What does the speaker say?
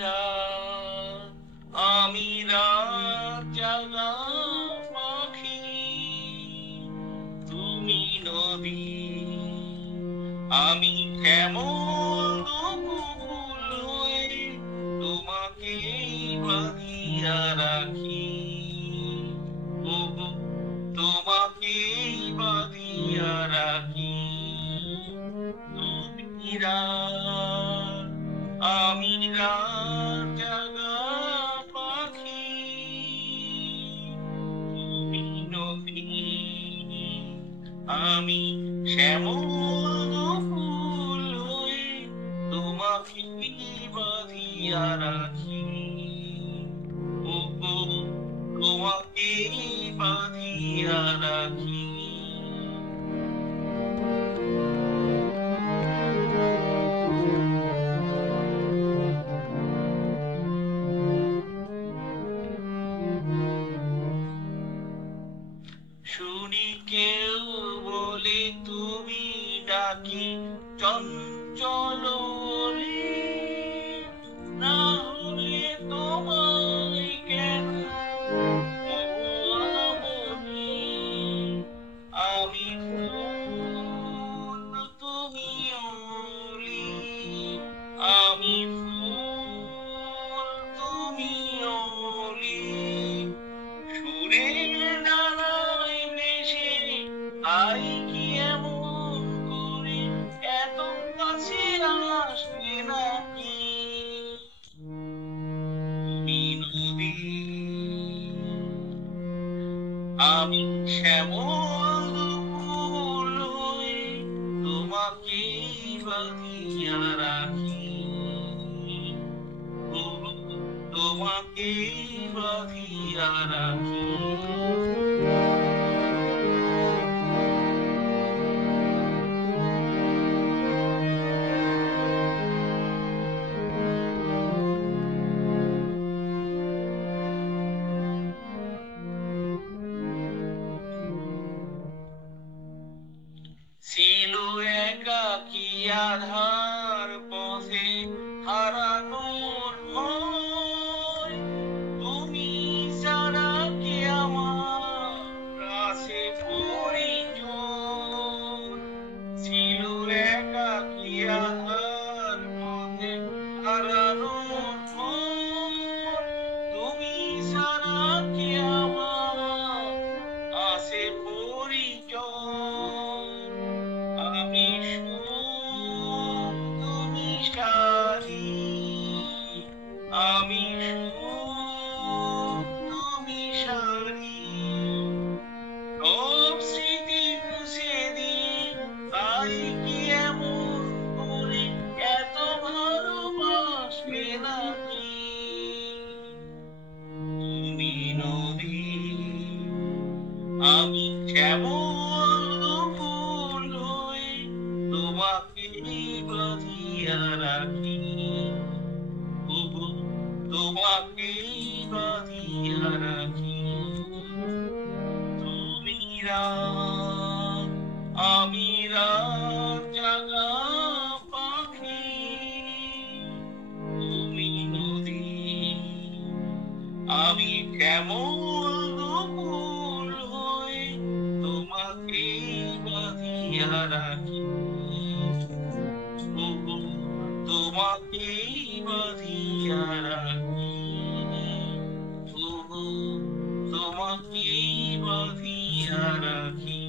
রাত, আমি রাত জাগা পাখি, তুমি নদী। আমি কেমন দুকুল হয়ে তোমাকে বাঁধিয়া রাখি, ওগো তোমাকে বাঁধিয়া রাখি। তুমি রাত, আমি রাত জাগা পাখি, তুমি নদী। আমি শ্যামল ফুল হয়ে তোমাকে বাঁধিয়া রাখি, ওগো তোমাকে বাঁধিয়া রাখি। শুনি কেউ বলে তুমি ডাকি চঞ্চল বলে, না হলে তোমায় কেন বলি। আমি ফুল তুমি ওলি, আমি ফুল তুমি ওলি। সুরের ডানায় ভেসে আই কি এমন করে, এত কাছে আসবে নাকি। তুমি নদী, আমি শ্যামল ফুল হয়ে তোমাকে বাঁধিয়া রাখি, তোমাকে বাঁধিয়া রাখি। ছিল একাকী আধার পথে হারানোর ভয়, তুমি ছাড়া কি আমার কাছে পরিচয়। ছিল একাকী আধার পথে হারানোর ভয়, তুমি ছাড়া কি আমার আছে পরিচয়। আমি সুখ তুমি সারি, আমি সুখ তুমি সারি। সব স্মৃতি মুছে দিয়ে তাই কি এমন করে, এত ভালোবাসবে নাকি। তুমি নদী, আমি শ্যামল ফুল হয়ে তোমাকে বাঁধিয়া রাখি, ওগো তোমাকে বাঁধিয়া রাখি। তুমি রাত, আমি রাত জাগা পাখি, তুমি নদী। আমি কেমন ফুল হয়ে তোমাকে বাঁধিয়া রাখি, ওগো তোমাকে বাঁধিয়া রাখি, ওগো তোমাকে বাঁধিয়া রাখি।